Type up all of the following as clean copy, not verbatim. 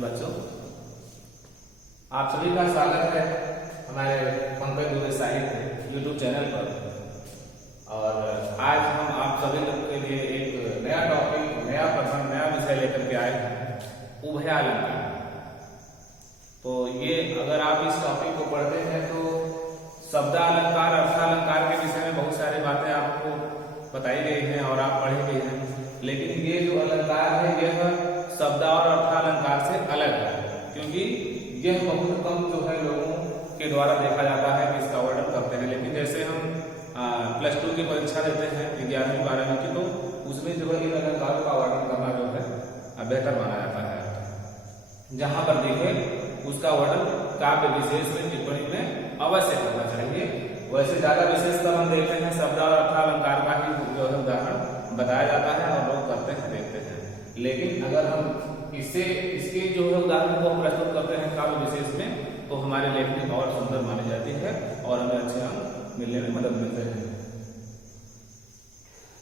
बच्चों, आप सभी का स्वागत है हमारे पंकज दुबे साहित्य यूट्यूब चैनल पर। और आज हम आप सभी लोग के लिए एक नया टॉपिक, नया प्रश्न, नया विषय लेकर के आए हैं, उभयालंकार। तो ये अगर आप इस टॉपिक को पढ़ते हैं तो शब्दालंकार, अर्थालंकार के विषय में बहुत सारी बातें आपको बताई गई हैं और आप पढ़े गए हैं। लेकिन ये जो अलंकार है यह शब्द और अर्थालंकार से अलग है, क्योंकि यह बहुत कम जो है लोगों के द्वारा देखा जाता है कि इसका वर्णन करते हैं। लेकिन जैसे हम +2 की परीक्षा देते हैं 11वीं 12वीं की, तो उसमें जो है इन अलंकारों का वर्णन करना जो है बेहतर माना जाता है। जहां पर देखे उसका वर्णन काव्य विशेष में, टिप्पणी में अवश्य करना चाहिए। वैसे ज्यादा विशेषकर हम देखते हैं शब्द और अर्थालंकार का ही जो है उदाहरण बताया जाता है और लोग करते हैं, देखते हैं। लेकिन अगर हम इसके जो है उदाहरण को हम प्रस्तुत करते हैं काव्य विशेष में, तो हमारे लेखनी और सुंदर मानी जाती है और हमें अच्छे अंक मिलने में मदद मिलते हैं।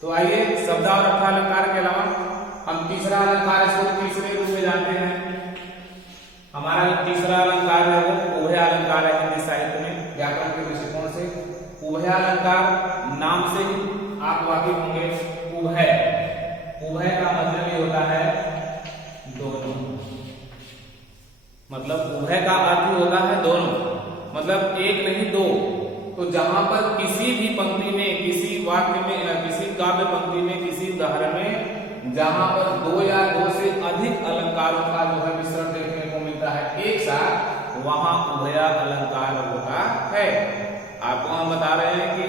तो आइए शब्द और अर्थालंकार के अलावा हम तीसरा अलंकार, इसको तीसरे रूप में जानते हैं। हमारा तीसरा अलंकार है वो उभयालंकार है। हिंदी साहित्य में व्याकरण के दृष्टिकोण से उभयालंकार नाम से ही आप वाकिफ होंगे। उभय का मतलब ये होता है दोनों, मतलब उभय का अर्थ ही होता है दोनों, मतलब एक नहीं दो। तो जहां पर किसी भी पंक्ति में, किसी वाक्य में, किसी काव्य पंक्ति में, किसी उदाहरण में जहां पर दो या दो से अधिक अलंकारों का जो है मिश्रण देखने को मिलता है एक साथ, वहां उभयालंकार होता है। आपको हम बता रहे हैं कि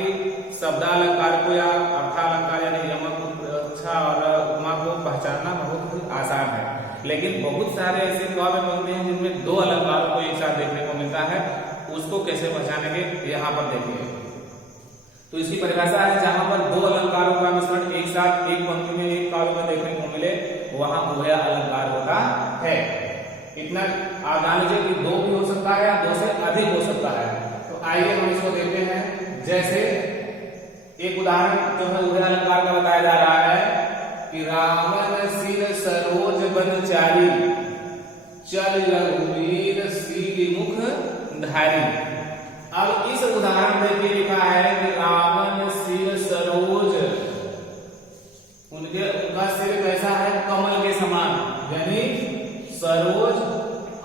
शब्दालंकार को या अर्थालंकार यानी यमक, उत्प्रेक्षा और उपमा को पहचानना बहुत आसान है। लेकिन बहुत सारे ऐसे काव्य पंक्ति हैं जिनमें दो अलंकारों को एक साथ देखने को मिलता है, उसको कैसे पहचानेंगे यहाँ पर देखिए। तो इसकी परिभाषा है, जहां पर दो अलंकारों का मिश्रण एक साथ एक पंक्ति में, एक काव्य में देखने को मिले, वहां उभयालंकार होता है। इतना आप जान लीजिए कि दो भी हो सकता है या दो से अधिक हो सकता है। तो आइए हम इसको देखते हैं। जैसे एक उदाहरण जो है उभयालंकार का बताया जा रहा है कि रावण सिर सरोज बनचारी, चल रघुवीर सीली मुख धारी। अब इस उदाहरण में ये लिखा है कि रावण सिर सरोज, उनका सिर कैसा है? कमल के समान, यानी सरोज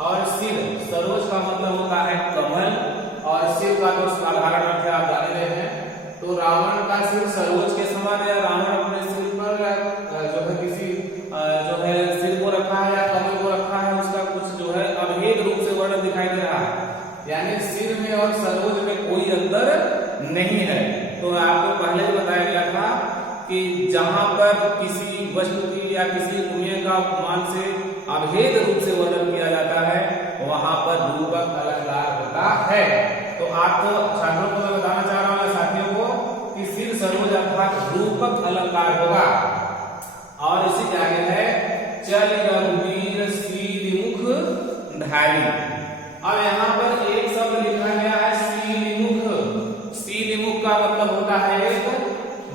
और सिर। सरोज का मतलब होता है कमल और सिर का तो साधारण अर्थ आप जान रहे हैं। तो रावण का सिर सरोज के समान है, रावण अपने सिर पर जो है किसी जो है सिर को रखा है या कमल को रखा है, उसका कुछ जो है अभेद रूप से वर्णन दिखाई दे रहा है, यानी सिर में और सरोज में कोई अंतर नहीं है। तो आपको पहले ही बताया गया था कि जहां पर किसी वस्तु की या किसी उपमेय का उपमान से अभेद रूप से वर्णन किया जाता है, वहां पर रूपक अलंकार होता है। तो आपको छात्रों को मैं बताना चाह रहा हूं, साथियों को, कि सिर सरोज अर्थात रूपक अलंकार होगा। और इसी के आगे है चल रघुवीर सीली मुख धारी। अब यहाँ पर एक शब्द लिखा गया है सीली मुख। सीली मुख का मतलब होता है एक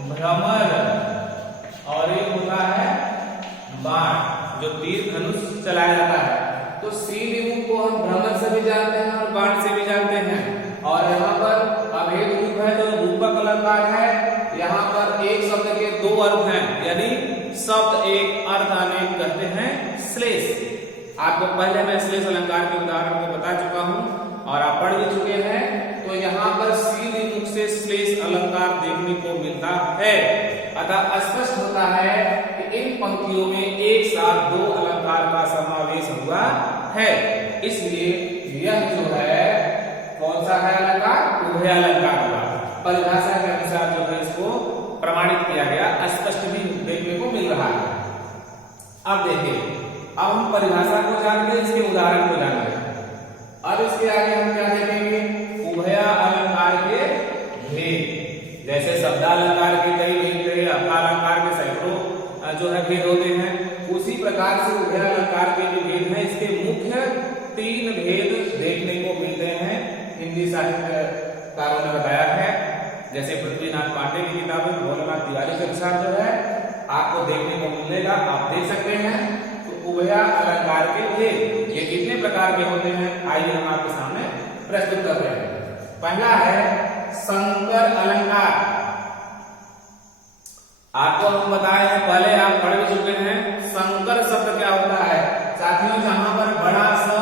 भ्रमर और एक होता है बाण, जो तीर धनुष चलाया जाता है। तो सीली मुख को हम भ्रमर से भी जानते हैं और बाण से भी जानते हैं। और यहाँ पर अभेद रूप है जो रूपक अलंकार है। यहाँ पर एक शब्द के दो अर्थ हैं, यानी शब्द एक अर्थ अनेक कहते हैं श्लेष। आपको पहले मैं श्लेष अलंकार के उदाहरण को बता चुका हूं और आप पढ़ भी चुके हैं। तो यहाँ पर सीली मुख से श्लेष अलंकार देखने को मिलता है। अतः स्पष्ट होता है कि इन पंक्तियों में एक साथ दो अलंकार का समावेश हुआ है। इसलिए यह जो है कौन सा है अलंकार? उभयालंकार हुआ। परिभाषा के अनुसार जो है इसको प्रमाणित किया गया, स्पष्ट भी देखने को मिल रहा है। अब देखिए, अब हम परिभाषा को जान गए, इसके उदाहरण को जान गए। अब इसके आगे हम क्या देखेंगे? उभयालंकार के भेद। जैसे शब्दालंकार के कई भेद थे, अर्थालंकार के सैकड़ों जो है भेद होते हैं, उसी प्रकार से उभयालंकार के जो भेद हैं, इसके मुख्य 3 भेद देखने को मिलते हैं। हिंदी साहित्यकारों ने बताया है, जैसे पृथ्वीनाथ पांडे की किताब में भोलेनाथ तिवारी के अनुसार जो है आपको देखने को मिलेगा, आप देख सकते हैं। तो उभयालंकार के भेद, ये प्रकार के होते हैं, आइए हम आपके सामने प्रस्तुत कर रहे हैं। पहला है संकर अलंकार। आपको हम बताए हैं, पहले आप पढ़ भी चुके हैं। संकर शब्द क्या होता है साथियों? जहां पर बड़ा स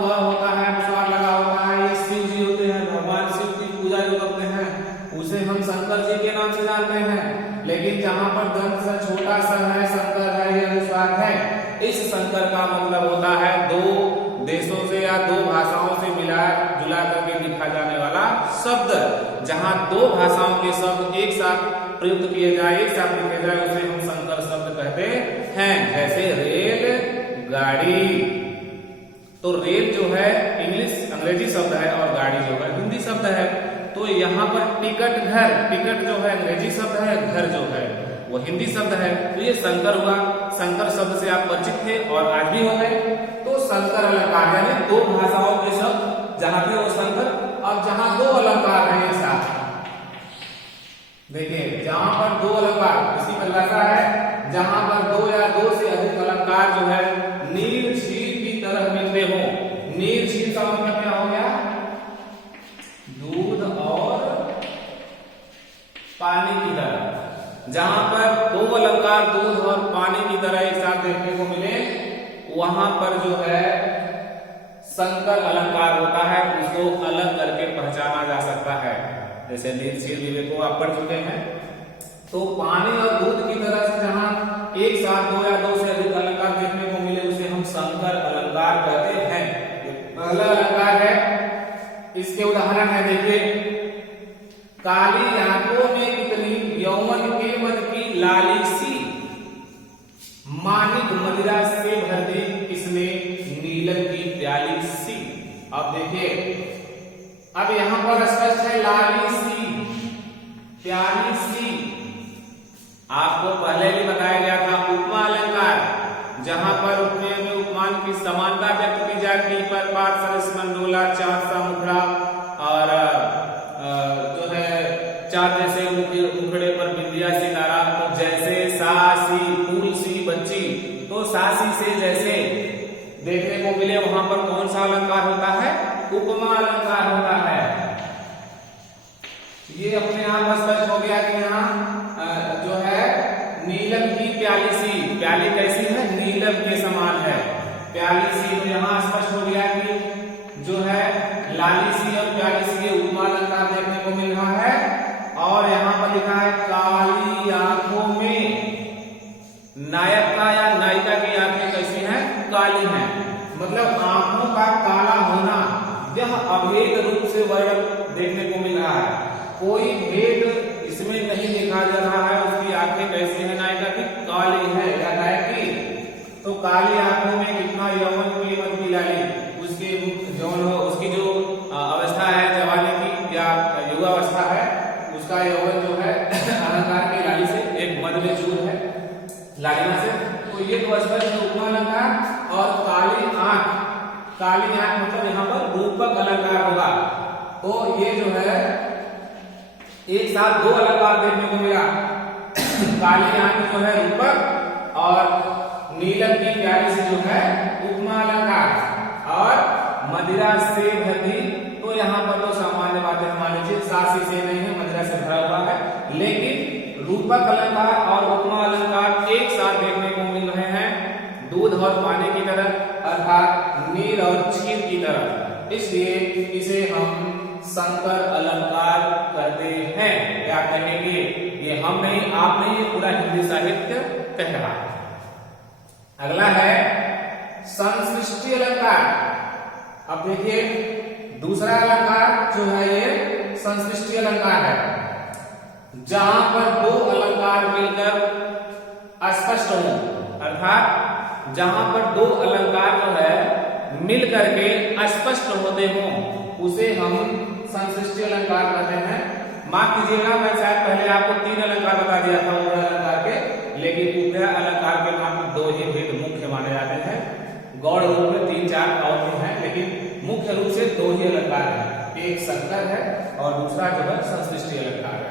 होता है, अनुस्वार लगा होता है, ये शिव जी होते हैं, भगवान शिव की पूजा जो करते हैं उसे हम शंकर जी के नाम से जानते हैं। लेकिन जहां पर दंत सा छोटा सा है, शंकर है, ये अनुस्वार है, इस शंकर का मतलब होता है दो देशों से या दो भाषाओं से मिला जुला करके लिखा जाने वाला शब्द। जहां दो भाषाओं के शब्द एक साथ प्रयुक्त किए जाए, एक साथ लिखे जाए, उसे हम संकर शब्द कहते हैं। जैसे रेल गाड़ी, तो रेल जो है इंग्लिश अंग्रेजी शब्द है और गाड़ी जो है हिंदी शब्द है। तो यहाँ पर टिकट घर, टिकट जो है अंग्रेजी शब्द है, घर जो है वो हिंदी शब्द है। तो ये संकर हुआ। संकर शब्द से आप परिचित थे और आज भी हो गए। तो संकर अलंकार यानी दो भाषाओं के शब्द जहां भी वो संकर, और जहां दो अलंकार हैं एक साथ, देखिए जहां पर दो अलंकार, इसी परिभाषा है, जहां पर दो या दो से अधिक अलंकार जो है नील झील की तरह मिलते हो। नील झील का मतलब क्या हो गया? दूध और पानी की तरह। जहां पर दो अलंकार दूध और पानी की तरह एक साथ देखने को मिले, वहां पर जो है संकर अलंकार होता है। उसको अलग करके पहचाना जा सकता है। जैसे नील झील विवेक को आप पढ़ चुके हैं। तो पानी और दूध की तरह से जहां एक साथ दो या दो से अधिक अलंकार देखने को मिले, उसे हम संकर अलंकार कहते हैं। पहला अलंकार है, इसके उदाहरण है, देखिए काली आंखों में कितनी यौवन के मन की लाली सी, मानिक मदिरा से भर दी किसने नीलम की प्याली सी। अब देखिए, अब यहां पर स्पष्ट है लाली सी, प्याली सी। आपको पहले भी बताया गया था उपमा अलंकार, जहां पर उपमेय में उपमान की समानता व्यक्त की जाती पर पात सरस मंडोला चांद सा मुखड़ा, और जो है चांद जैसे मुखड़े पर बिंदिया सितारा। तो जैसे सासी फूल सी बच्ची, तो सासी से जैसे देखने को मिले, वहां पर कौन सा अलंकार होता है? उपमा अलंकार होता है। ये अपने आप स्पष्ट हो गया कि यहाँ जो है नीलम की प्याली सी, प्याली कैसी है? नीलम के समान है, प्याली सी। तो यहाँ स्पष्ट हो गया कि जो है लाली सी और प्याली सी के उपमा अलंकार देखने को मिल रहा है। और यहाँ पर लिखा है काली आंखों में, नायक का या नायिका की आंखें कैसी हैं? काली हैं। मतलब आंखों का काला होना, यह अभेद रूप से वर्णन देखने को मिल रहा है। कोई भेद इसमें नहीं देखा जा रहा है। उसकी आंखें कैसी है? नायिका की काली है या नायक की। तो काली आंखों में कितना यौवन की मन की लाली, उसके उसकी जो अवस्था है जवानी की या युवावस्था है, उसका यौवन जो है अलंकार की लाली से एक मद में चूर है, लालिमा से। तो ये तो स्पष्ट उपमा अलंकार। और काली आंख, काली आंख मतलब यहाँ पर रूपक अलंकार होगा। तो ये जो है एक साथ दो अलंकार देखने को मिला, काली आंख जो है रूपक और नीलम की प्याली से जो है उपमा अलंकार। और मदिरा से भरी, तो यहाँ पर तो सामान्य बातें मान लीजिए, सासी से नहीं है, मदिरा से भरा हुआ है। लेकिन रूपक अलंकार और उपमा अलंकार एक साथ देखने को मिल रहे हैं, दूध और पानी की तरह, अर्थात नील और झील की तरह। इसलिए इसे हम संकर अलंकार कहते हैं। क्या कहेंगे? ये हम नहीं, आप नहीं, ये पूरा हिंदी साहित्य कह रहा है। अगला है संसृष्टि अलंकार। अब देखिए दूसरा अलंकार जो है ये संसृष्टि अलंकार है, जहां पर दो अलंकार मिलकर अस्पष्ट हो, अर्थात जहां पर दो अलंकार जो है मिल करके अस्पष्ट होते हो, उसे हम संसृष्टि अलंकार कहते हैं। माफ कीजिएगा, मैं शायद पहले आपको तीन अलंकार बता दिया था उपमा अलंकार के, लेकिन उपमा अलंकार के मात्र दो ही भेद मुख्य माने जाते हैं। गौड़ रूप में तीन चार और भी हैं, लेकिन मुख्य रूप से दो ही अलंकार है, एक संकर है और दूसरा जो है संसृष्टि अलंकार है।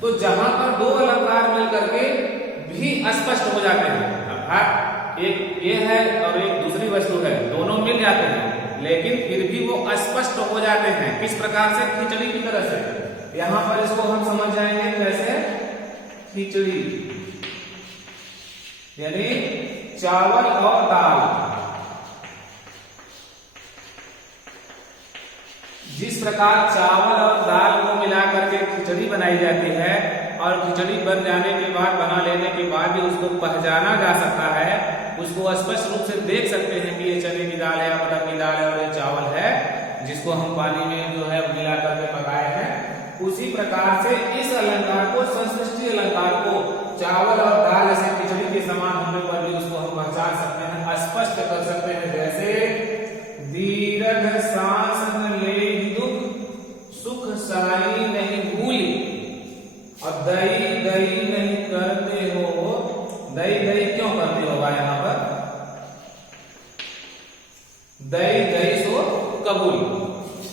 तो जहां पर दो अलंकार मिल करके भी अस्पष्ट हो जाते हैं, अर्थात एक ये है और एक दूसरी वस्तु है, दोनों मिल जाते हैं लेकिन फिर भी वो अस्पष्ट हो जाते हैं। किस प्रकार से? खिचड़ी की तरह से। यहां पर इसको हम समझ जाएंगे कैसे? खिचड़ी यानी चावल और दाल। जिस प्रकार चावल और दाल को मिलाकर के खिचड़ी बनाई जाती है और खिचड़ी बन जाने के बाद, बना लेने के बाद भी उसको पहचाना जा सकता है, उसको स्पष्ट रूप से देख सकते हैं कि ये चने की दाल है या मटर की दाल है और ये चावल है जिसको हम पानी में जो है मिला करके पकाए हैं। उसी प्रकार से इस अलंकार को, संश्लिष्टि अलंकार को, चावल और दाल जैसे खिचड़ी के समान होने पर भी उसको हम पहचान सकते हैं, स्पष्ट कर सकते हैं। जैसे दीर्घ सांस ले दुख सुख साई नहीं भूली, और दई दई नहीं करते हो। दई दई क्यों करते होगा? यहां पर दई दई सो कबूल।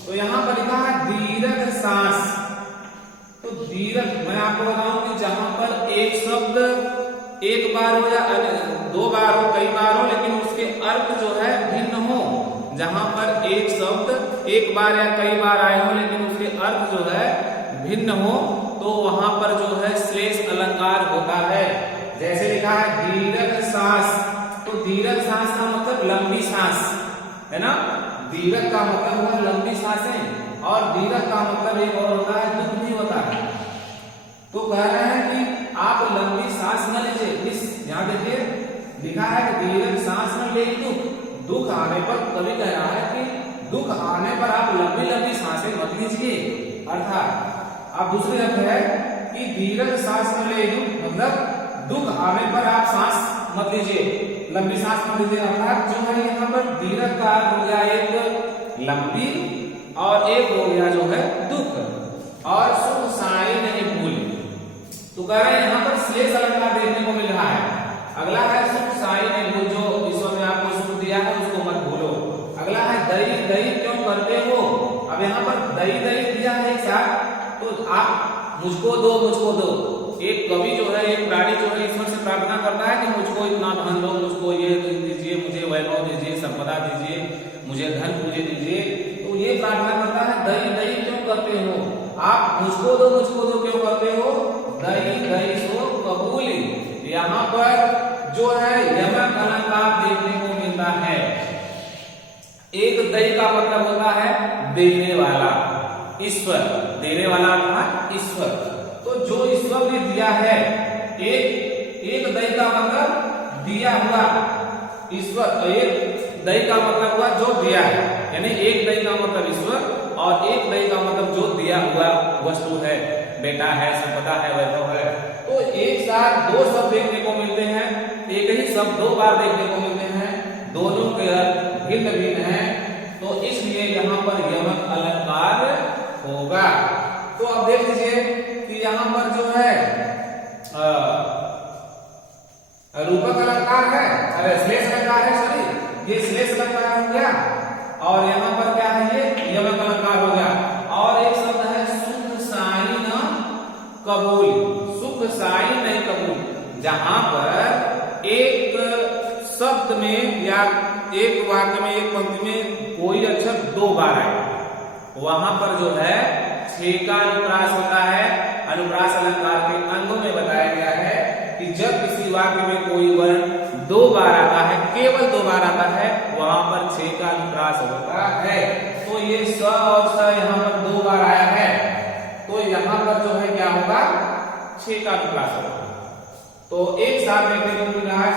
तो यहां पर लिखा है दीर्घ सांस। तो दीर्घ, मैं आपको बताऊं कि जहां पर एक शब्द एक बार हो या दो बार हो, कई बार हो, लेकिन उसके अर्थ जो है भिन्न हो, जहां पर एक शब्द एक बार या कई बार आए हो लेकिन उसके अर्थ जो है भिन्न हो, तो वहां पर जो है श्लेष अलंकार होता है। जैसे लिखा है दीर्घ सांस। तो दीर्घ सांस का मतलब लंबी सांस है ना। दीर्घ का मतलब हुआ लंबी सांसें, और दीर्घ का मतलब एक और होता है दुख भी होता है। तो कह रहे हैं कि आप लंबी सांस न लीजिए। इस यहां देखिए लिखा है कि दीर्घ सांस न ले दुख। दुख आने पर, कवि कह रहा है कि दुख आने पर आप लंबी लंबी सांसें मत लीजिए। अर्थात अब दूसरी अर्थ है कि दीर्घ सांस न ले दुख, मतलब दुख आने पर आप सांस मत लीजिए, लंबी सांस मत लीजिए। अर्थात जो है यहाँ पर दीर्घ का अर्थ हो गया एक लंबी, और एक हो गया जो है दुख, और सुख साई नहीं भूली। तो कह रहे हैं यहाँ पर श्लेष अलंकार देखने को मिल रहा है। अगला है सुख साई नहीं भूल, जो ईश्वर ने आपको सुख दिया है उसको मत भूलो। अगला है दई दई क्यों करते हो। अब यहाँ पर दई दई दिया है एक साथ, तो आप मुझको दो, मुझको दो। एक कवि जो है, एक प्राणी जो है ईश्वर से प्रार्थना करता है कि मुझको इतना धन दो, मुझको ये दीजिए, मुझे वैभव दीजिए, संपदा दीजिए, मुझे धन मुझे दीजिए। तो ये प्रार्थना करता है दई दई क्यों करते हो। आप मुझको दो क्यों करते हो। दई दई सो कबूली। यहाँ पर जो है यमक अलंकार देखने को मिलता है। एक दई का मतलब होता है देने वाला, ईश्वर। देने वाला अर्थात ईश्वर। तो जो ईश्वर ने दिया है, एक दई का मतलब दिया हुआ ईश्वर। एक दई का मतलब हुआ जो दिया है, यानी एक दई का मतलब ईश्वर, और एक दई का मतलब जो दिया हुआ वस्तु है, बेटा है, संपदा है, वैभव है। तो एक साथ दो शब्द देखने को मिलते हैं, एक ही शब्द दो बार देखने को मिलते हैं, दोनों के अर्थ भिन्न भिन्न हैं। तो इसलिए यहाँ पर यमक अलंकार होगा। तो अब देख लीजिए कि यहाँ पर जो है रूपक अलंकार है, अरे श्लेष अलंकार है, सॉरी, ये श्लेष अलंकार हो गया, और यहाँ पर क्या है, ये यमक अलंकार हो गया। और एक शब्द है सुख साई न कबूल। सुख साई नहीं कबूल, जहां पर एक शब्द में या एक वाक्य में, एक पंक्ति में कोई अक्षर दो बार आए, वहां पर जो है छह का अनुप्रास होता है। अनुप्रास अलंकार के अंगों में बताया गया है कि जब किसी वाक्य में कोई वर्ण दो बार आता है, केवल दो बार आता है, वहां पर छह का अनुप्रास होता है। तो ये स और स यहाँ पर दो बार आया है, तो यहाँ पर जो है क्या होगा, छह का अनुप्रास होगा। तो एक साथ देखने को मिल रहा है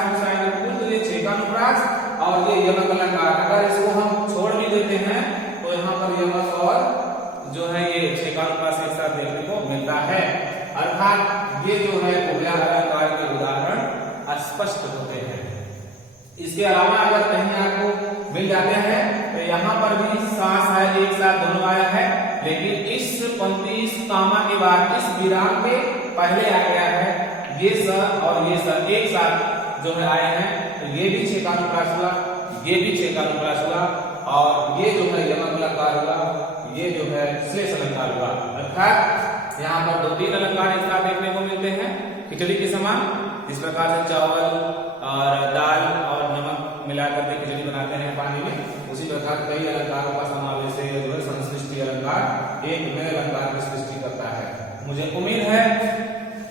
तो ये छह का अनुप्रास और ये यमक अलंकार। अगर इसको हम छोड़ भी देते हैं तो यहाँ पर यमक और जो है ये छह का अनुप्रास एक साथ देखने को मिलता है। अर्थात ये जो है उभया अलंकार के उदाहरण स्पष्ट होते हैं। इसके अलावा अगर कहीं आपको मिल जाते हैं तो यहाँ पर भी सांस है, एक साथ दोनों आया है, लेकिन इस पंक्ति, इस कामा के बाद, इस विराम के पहले आ गया है ये स और ये स एक साथ जो है आए हैं। तो ये भी छह का अनुप्रास हुआ, ये भी छह का अनुप्रास हुआ, और ये जो है यमक अलंकार हुआ, ये जो है श्लेष अलंकार हुआ। अर्थात यहाँ पर दो तीन अलंकार एक साथ देखने को मिलते हैं खिचड़ी के समान। इस प्रकार से चावल और दाल और नमक मिलाकर के खिचड़ी बनाते हैं पानी में, उसी प्रकार कई अलंकार एक नए अलंकार की सृष्टि करता है। मुझे उम्मीद है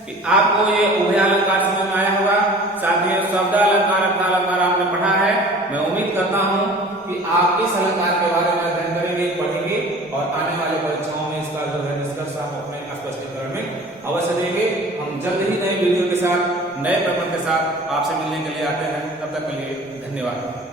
कि आपको ये उभयालंकार समझ में आया होगा। साथ ही शब्द अलंकार, अर्थ अलंकार आपने पढ़ा है। मैं उम्मीद करता हूँ कि आप इस अलंकार के बारे में अध्ययन करेंगे, पढ़ेंगे और आने वाले परीक्षाओं में इसका जो है निष्कर्ष आप अपने स्पष्टीकरण में अवश्य देंगे। हम जल्द ही नए वीडियो के साथ, नए प्रकरण के साथ आपसे मिलने के लिए आते हैं। तब तक के लिए धन्यवाद।